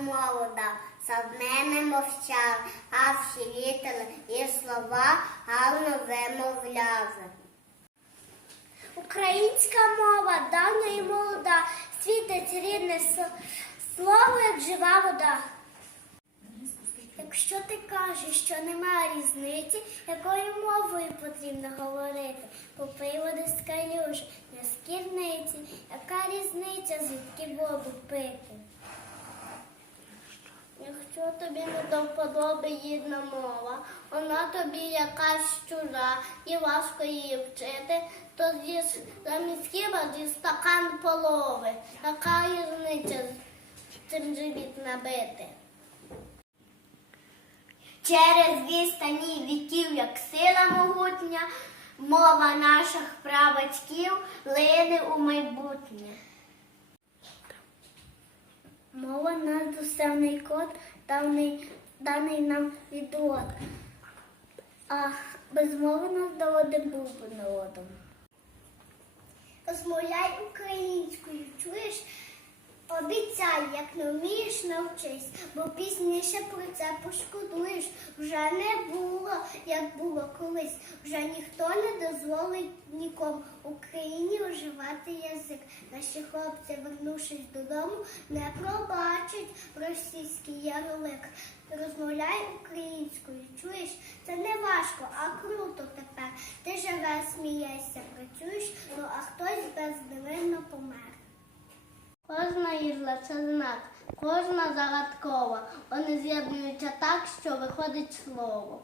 мову дав, за мене мовчав, а всі літери і слова гарно вимовляли. Українська мова давня і молода, світить рідне слово, як жива вода. Якщо ти кажеш, що немає різниці, якою мовою потрібно говорити, попий води з калюжі, не з кірниці, яка різниця, звідки воду пити? Якщо тобі не до вподоби їдна мова, вона тобі якась чужа і важко її вчити, то з'їж замість хіба зі стакан полови. Яка різниця цим живіт набити? Через відстані віків, як сила могутня, мова наших прабатьків лине у майбутнє. Мова наш душевний код, даний, даний нам від А без мови нас доводи був би народом. Розмовляй українською, чуєш? Обіцяй, як не вмієш, навчись, бо пізніше про це пошкодуєш. Вже не було, як було колись. Вже ніхто не дозволить нікому Україні вживати язик. Наші хлопці, вернувшись додому, не пробачать російський ярлик. Розмовляй українською, чуєш? Це не важко, а круто тепер. Ти живе, смієшся, працюєш, ну а хтось бездивинно помер. Кожна ігла це знак, кожна загадкова. Вони з'єднуються так, що виходить слово.